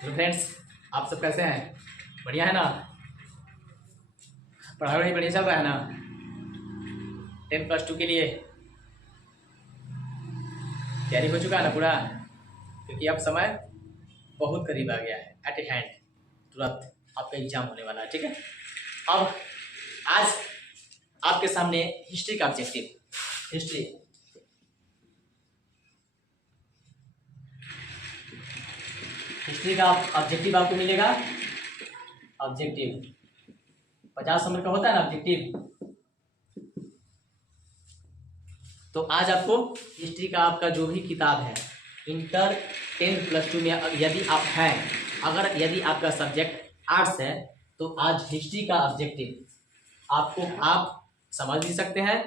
तो फ्रेंड्स, आप सब कैसे हैं? बढ़िया है ना? पढ़ाई वढ़ाई बढ़िया चल रहा है ना? 10+2 के लिए तैयारी हो चुका है ना पूरा? क्योंकि अब समय बहुत करीब आ गया है, एट ए हैंड, तुरंत आपका एग्जाम होने वाला है। ठीक है, अब आज आपके सामने हिस्ट्री का ऑब्जेक्टिव, हिस्ट्री का ऑब्जेक्टिव आपको मिलेगा। ऑब्जेक्टिव 50 नंबर का होता है ना ऑब्जेक्टिव। तो आज आपको हिस्ट्री का आपका जो भी किताब है, इंटर 10+2 में यदि आपका सब्जेक्ट आर्ट्स है तो आज हिस्ट्री का ऑब्जेक्टिव आपको आप समझ भी सकते हैं,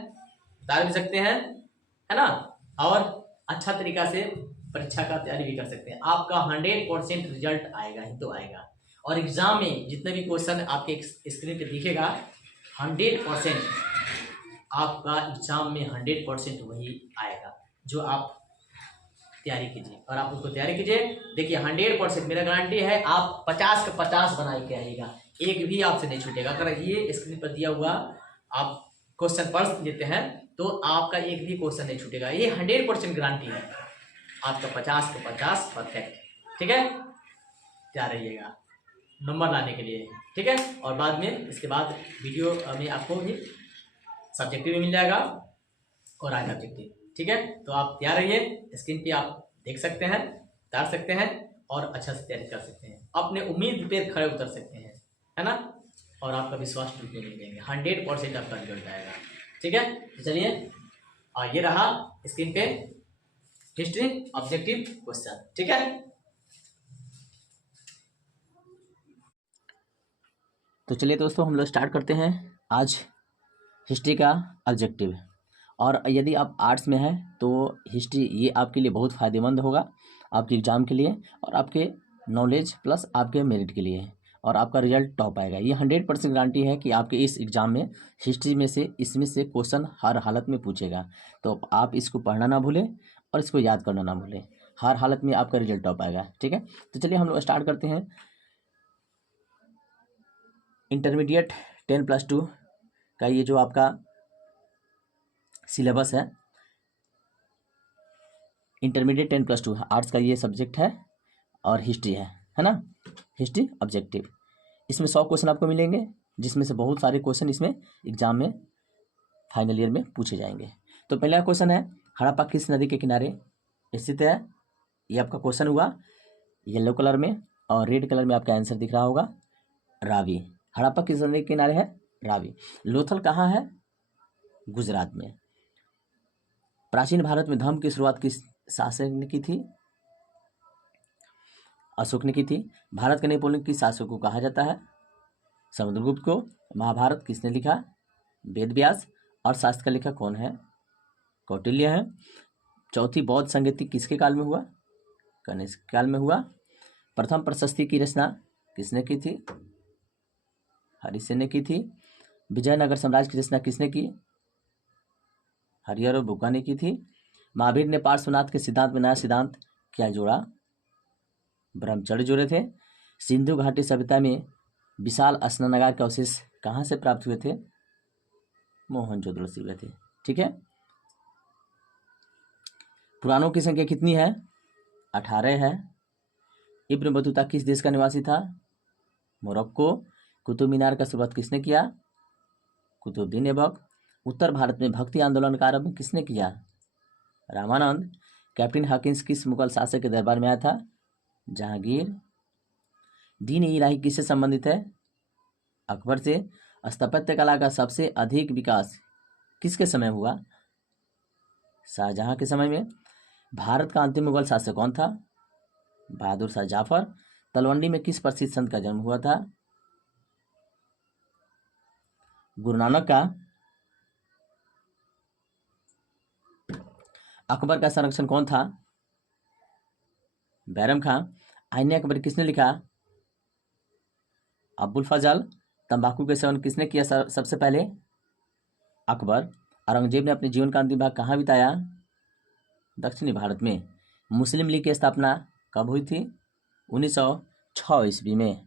बता भी सकते हैं, है ना? और अच्छा तरीका से परीक्षा का तैयारी भी कर सकते हैं। आपका 100% रिजल्ट आएगा ही तो आएगा। और एग्जाम में जितने भी क्वेश्चन आपके स्क्रीन पे दिखेगा, 100% आपका एग्जाम में 100% वही आएगा जो आप तैयारी कीजिए। और आप उसको तैयारी कीजिए, देखिए 100% मेरा गारंटी है आप 50 का 50 बना के आइएगा, एक भी आपसे नहीं छूटेगा। अगर ये स्क्रीन पर दिया हुआ आप क्वेश्चन पढ़ लेते हैं तो आपका एक भी क्वेश्चन नहीं छूटेगा, ये 100% गारंटी है आपका 50 का 50 परफेक्ट। ठीक है, तैयार रहिएगा नंबर लाने के लिए। ठीक है, और बाद में इसके बाद वीडियो में आपको भी सब्जेक्टिव भी मिल जाएगा और आएगा ऑब्जेक्टिव। ठीक है, तो आप तैयार रहिए, स्क्रीन पे आप देख सकते हैं, उतार सकते हैं और अच्छा से तैयारी कर सकते हैं, अपने उम्मीद पे खड़े उतर सकते हैं, है ना? और आपका विश्वास टूटने नहीं देंगे, 100% आपका रिजल्ट आएगा। ठीक है, तो चलिए, ये रहा स्क्रीन पे हिस्ट्री ऑब्जेक्टिव क्वेश्चन। ठीक है, तो चलिए दोस्तों, हम लोग स्टार्ट करते हैं आज हिस्ट्री का ऑब्जेक्टिव। और यदि आप आर्ट्स में हैं तो हिस्ट्री ये आपके लिए बहुत फ़ायदेमंद होगा, आपके एग्ज़ाम के लिए और आपके नॉलेज प्लस आपके मेरिट के लिए, और आपका रिजल्ट टॉप आएगा। ये 100% गारंटी है कि आपके इस एग्ज़ाम में हिस्ट्री में से इसमें से क्वेश्चन हर हालत में पूछेगा। तो आप इसको पढ़ना ना भूलें और इसको याद करना ना भूलें, हर हालत में आपका रिजल्ट टॉप आएगा। ठीक है, तो चलिए हम लोग स्टार्ट करते हैं इंटरमीडिएट 10+2 का ये जो आपका सिलेबस है। इंटरमीडिएट 10+2 आर्ट्स का ये सब्जेक्ट है और हिस्ट्री है ना? हिस्ट्री ऑब्जेक्टिव, इसमें 100 क्वेश्चन आपको मिलेंगे, जिसमें से बहुत सारे क्वेश्चन इसमें एग्जाम में फाइनल ईयर में पूछे जाएंगे। तो पहला क्वेश्चन है, हड़प्पा किस नदी के किनारे स्थित है? ये आपका क्वेश्चन हुआ येलो कलर में, और रेड कलर में आपका आंसर दिख रहा होगा रावी। हड़प्पा किस नदी के किनारे है? रावी। लोथल कहाँ है? गुजरात में। प्राचीन भारत में धर्म की शुरुआत किस शासक ने की थी? अशोक ने की थी। भारत के नेपोलियन किस शासक को कहा जाता है? समुद्रगुप्त को। महाभारत किसने लिखा? वेद व्यास। और शास्त्र का लेखक कौन है? कौटिल्य है। चौथी बौद्ध संगीति किसके काल में हुआ? कनिष्क काल में हुआ। प्रथम प्रशस्ति की रचना किसने की थी? हरिसेन ने की थी। विजयनगर साम्राज्य की रचना किसने की? हरिहर और बुक्का ने की थी। महावीर ने पार्श्वनाथ के सिद्धांत में नया सिद्धांत क्या जोड़ा? ब्रह्मचर्य जोड़े थे। सिंधु घाटी सभ्यता में विशाल स्नानागार के अवशेष कहाँ से प्राप्त हुए थे? मोहनजोदड़ो से हुए थे। ठीक है, पुराणों की संख्या कितनी है? 18 है। इब्न बतूता किस देश का निवासी था? मोरक्को। कुतुब मीनार का शुरुआत किसने किया? कुतुबुद्दीन ऐबक। उत्तर भारत में भक्ति आंदोलन का आरंभ किसने किया? रामानंद। कैप्टन हॉकिंस किस मुगल शासक के दरबार में आया था? जहांगीर। दीन इलाही किससे संबंधित है? अकबर से। स्थापत्य कला का सबसे अधिक विकास किसके समय हुआ? शाहजहां के समय में। भारत का अंतिम मुगल शासक कौन था? बहादुर शाह जाफर। तलवंडी में किस प्रसिद्ध संत का जन्म हुआ था? गुरु नानक का। अकबर का संरक्षण कौन था? बैरम खां। आईने अकबर किसने लिखा? अब्बुल फजल। तंबाकू के सेवन किसने किया सबसे पहले? अकबर। औरंगजेब ने अपने जीवन का अंतिम भाग कहाँ बिताया? दक्षिणी भारत में। मुस्लिम लीग की स्थापना कब हुई थी? 6 ईस्वी में।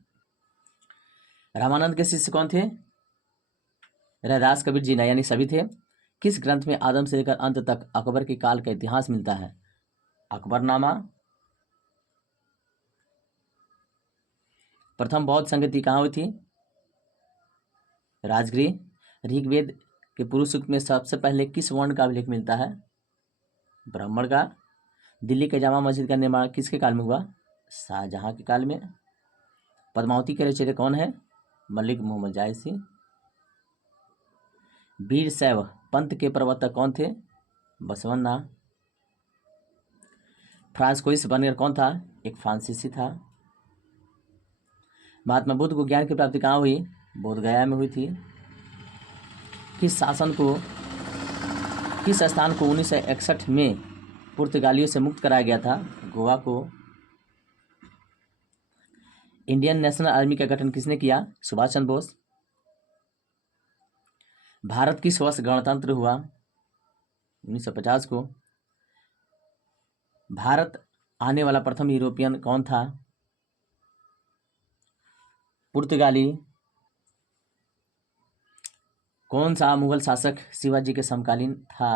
रामानंद के शिष्य कौन थे? रैदास, कबीर, जीना, यानी सभी थे। किस ग्रंथ में आदम से लेकर अंत तक अकबर के काल का इतिहास मिलता है? अकबरनामा। प्रथम बौद्ध संगति कहाँ हुई थी? राजगृह। ऋग्वेद के पुरुष सूक्त में सबसे पहले किस वर्ण का अभिलेख मिलता है? ब्राह्मण का। दिल्ली के जामा मस्जिद का निर्माण किसके काल में हुआ? शाहजहां के काल में। पद्मावती के रचयिता कौन है? मलिक मोहम्मद जायसी। वीर शैव पंथ के प्रवर्तक कौन थे? बसवन्ना। फ्रांसिस्कोइस बर्नियर कौन था? एक फ्रांसीसी था। महात्मा बुद्ध को ज्ञान की प्राप्ति कहाँ हुई? बोध गया में हुई थी। किस स्थान को 1961 में पुर्तगालियों से मुक्त कराया गया था? गोवा को। इंडियन नेशनल आर्मी का गठन किसने किया? सुभाष चंद्र बोस। भारत किस वर्ष गणतंत्र हुआ? 1950 को। भारत आने वाला प्रथम यूरोपियन कौन था? पुर्तगाली। कौन सा मुगल शासक शिवाजी के समकालीन था?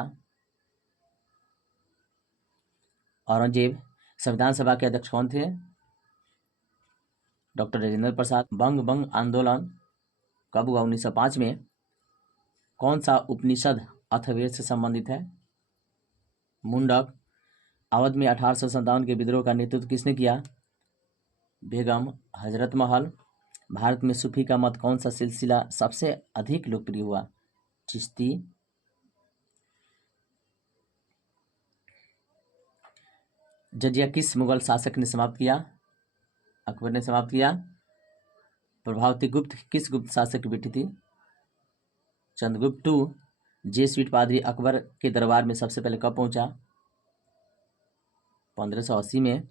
औरंगजेब। संविधान सभा के अध्यक्ष कौन थे? डॉक्टर राजेंद्र प्रसाद। बंग आंदोलन कब हुआ? 1905 में। कौन सा उपनिषद अथर्ववेद से संबंधित है? मुंडक। अवध में 1857 के विद्रोह का नेतृत्व किसने किया? बेगम हजरत महल। भारत में सूफी का मत कौन सा सिलसिला सबसे अधिक लोकप्रिय हुआ? चिश्ती। जजिया किस मुगल शासक ने समाप्त किया? अकबर ने समाप्त किया। प्रभावती गुप्त किस गुप्त शासक की बेटी थी? चंद्रगुप्त II। जेसुइट पादरी अकबर के दरबार में सबसे पहले कब पहुंचा? 1580 में।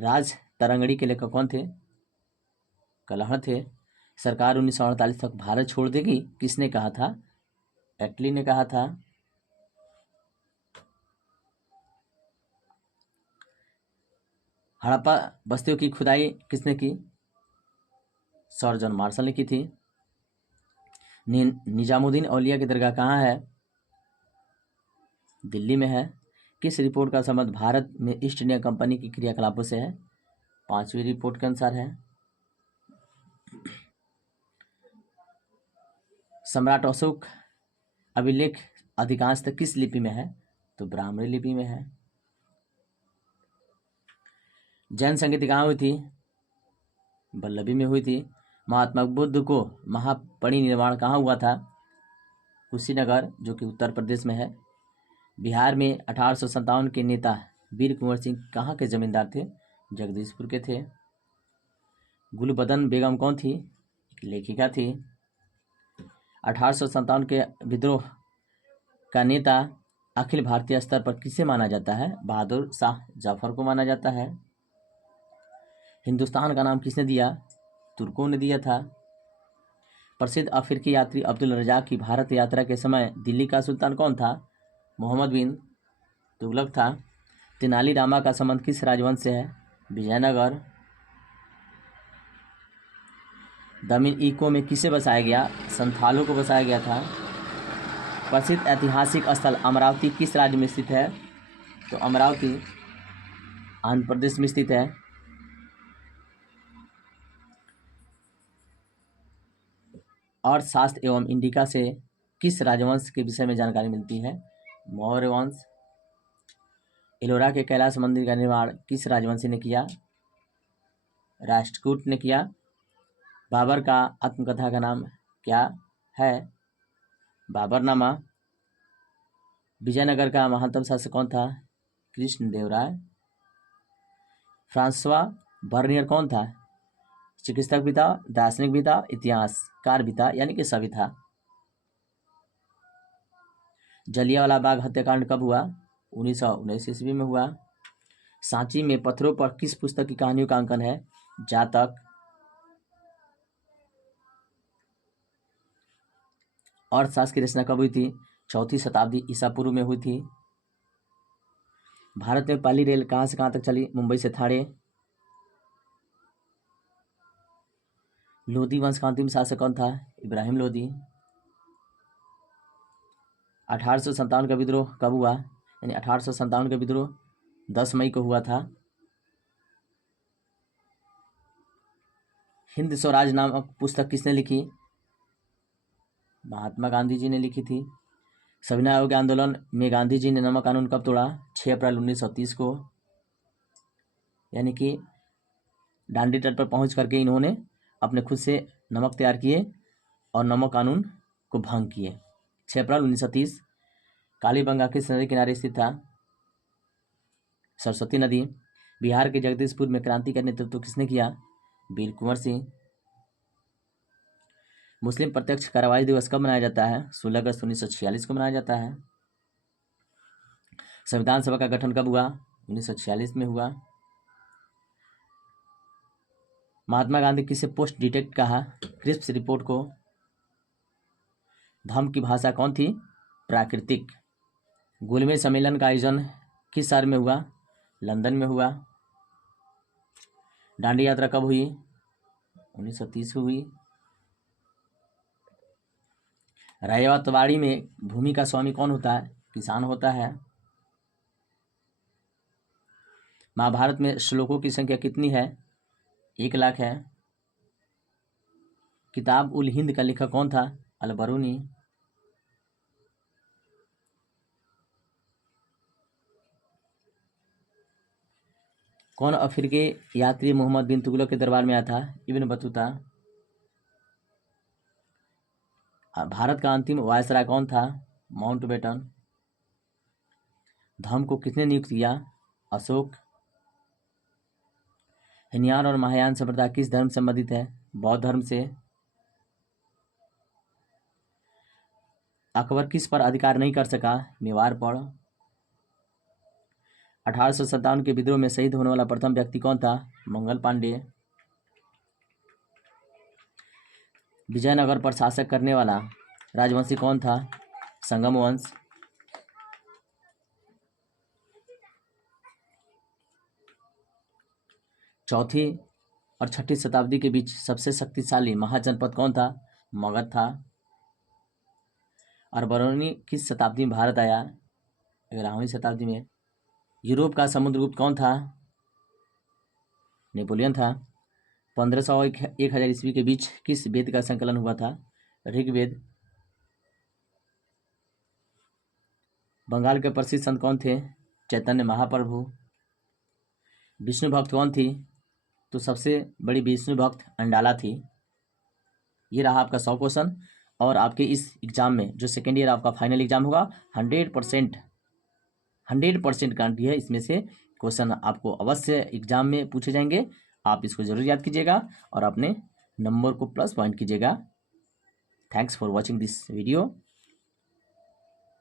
राज तरंगड़ी के लेखक कौन थे? कलहड़ थे। सरकार 1948 तक भारत छोड़ देगी किसने कहा था? एटली ने कहा था। हड़प्पा बस्तियों की खुदाई किसने की? सर जॉन मार्शल ने की थी। निजामुद्दीन औलिया की दरगाह कहाँ है? दिल्ली में है। किस रिपोर्ट का संबंध भारत में ईस्ट इंडिया कंपनी की क्रियाकलापों से है? 5वीं रिपोर्ट के अनुसार है। सम्राट अशोक अभिलेख अधिकांशतः किस लिपि में है? तो ब्राह्मणी लिपि में है। जैन संगीति कहाँ हुई थी? वल्लभी में हुई थी। महात्मा बुद्ध को महापरिनिर्वाण कहाँ हुआ था? कुशीनगर, जो कि उत्तर प्रदेश में है। बिहार में 1857 के नेता वीर कुंवर सिंह कहाँ के जमींदार थे? जगदीशपुर के थे। गुलबदन बेगम कौन थी? एक लेखिका थी। 1857 के विद्रोह का नेता अखिल भारतीय स्तर पर किसे माना जाता है? बहादुर शाह जफर को माना जाता है। हिंदुस्तान का नाम किसने दिया? तुर्कों ने दिया था। प्रसिद्ध अफ्रीकी यात्री अब्दुल रजाक की भारत यात्रा के समय दिल्ली का सुल्तान कौन था? मोहम्मद बिन तुगलक था। तेनालीरामा का संबंध किस राजवंश से है? विजयनगर। दमिन इको में किसे बसाया गया? संथालों को बसाया गया था। प्रसिद्ध ऐतिहासिक स्थल अमरावती किस राज्य में स्थित है? तो अमरावती आंध्र प्रदेश में स्थित है। अर्थशास्त्र एवं इंडिका से किस राजवंश के विषय में जानकारी मिलती है? मौर्य वंश। एलोरा के कैलाश मंदिर का निर्माण किस राजवंशी ने किया? राष्ट्रकूट ने किया। बाबर का आत्मकथा का नाम क्या है? बाबरनामा। विजयनगर का महानतम शासक कौन था? कृष्णदेवराय। फ्रांसवा बर्नियर कौन था? चिकित्सक भी था, दार्शनिक भी था, इतिहासकार भी था, यानी कि सभी था। जलियांवाला बाग हत्याकांड कब हुआ? 1919 ईस्वी में हुआ। सांची में पत्थरों पर किस पुस्तक की कहानियों का अंकन है? जातक। अर्थशास्त्र की रचना कब हुई थी? 4वीं शताब्दी ईसा पूर्व में हुई थी। भारत में पहली रेल कहाँ से कहाँ तक चली? मुंबई से ठाणे। लोधी वंश का अंतिम शासक कौन था? इब्राहिम लोधी। 1857 का विद्रोह कब हुआ? यानी 1857 का विद्रोह 10 मई को हुआ था। हिंद स्वराज नामक पुस्तक किसने लिखी? महात्मा गांधी जी ने लिखी थी। सविनय अवज्ञा आंदोलन में गांधी जी ने नमक कानून कब तोड़ा? 6 अप्रैल 1930 को। यानी कि डांडी तट पर पहुंच करके इन्होंने अपने खुद से नमक तैयार किए और नमक कानून को भंग किए। 6 अप्रैल 1930। कालीबंगा किस नदी किनारे स्थित था? सरस्वती नदी। बिहार के जगदीशपुर में क्रांति का नेतृत्व किसने किया? वीर कुंवर सिंह। मुस्लिम प्रत्यक्ष कार्यवाही दिवस कब मनाया जाता है? 16 अगस्त 1946 को मनाया जाता है। संविधान सभा का गठन कब हुआ? 1946 में हुआ। महात्मा गांधी किसे पोस्ट डिटेक्ट कहा? क्रिप्स रिपोर्ट को। धम्म की भाषा कौन थी? प्राकृतिक। गोलमेज सम्मेलन का आयोजन किस शहर में हुआ? लंदन में हुआ। दांडी यात्रा कब हुई? 1930 को हुई। रायवातवाड़ी में भूमि का स्वामी कौन होता है? किसान होता है। महाभारत में श्लोकों की संख्या कितनी है? 1 लाख है। किताब उल हिंद का लेखक कौन था? अल बरूनी। कौन अफ्रीकी यात्री मोहम्मद बिन तुगलक के दरबार में आया था? Ibn Battuta. भारत का अंतिम वायसराय कौन था? माउंटबेटन। धम्म को किसने नियुक्त किया? अशोक। हिनयान और महायान संप्रदाय किस धर्म से संबंधित है? बौद्ध धर्म से। अकबर किस पर अधिकार नहीं कर सका? मेवाड़ पर। 1857 के विद्रोह में शहीद होने वाला प्रथम व्यक्ति कौन था? मंगल पांडे। विजयनगर पर शासक करने वाला राजवंशी कौन था? संगम वंश। चौथी और छठी शताब्दी के बीच सबसे शक्तिशाली महाजनपद कौन था? मगध था। और बरौनी किस शताब्दी में भारत आया? 11वीं शताब्दी में। यूरोप का समुद्रगुप्त कौन था? नेपोलियन था। 1500 और 1000 ईस्वी के बीच किस वेद का संकलन हुआ था? ऋग्वेद। बंगाल के प्रसिद्ध संत कौन थे? चैतन्य महाप्रभु। विष्णु भक्त कौन थी? तो सबसे बड़ी विष्णु भक्त अंडाला थी। ये रहा आपका 100 क्वेश्चन। और आपके इस एग्जाम में जो सेकेंड ईयर आपका फाइनल एग्जाम होगा 100% गारंटी है इसमें से क्वेश्चन आपको अवश्य एग्जाम में पूछे जाएंगे। आप इसको जरूर याद कीजिएगा और अपने नंबर को प्लस पॉइंट कीजिएगा। Thanks for watching this video.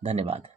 धन्यवाद।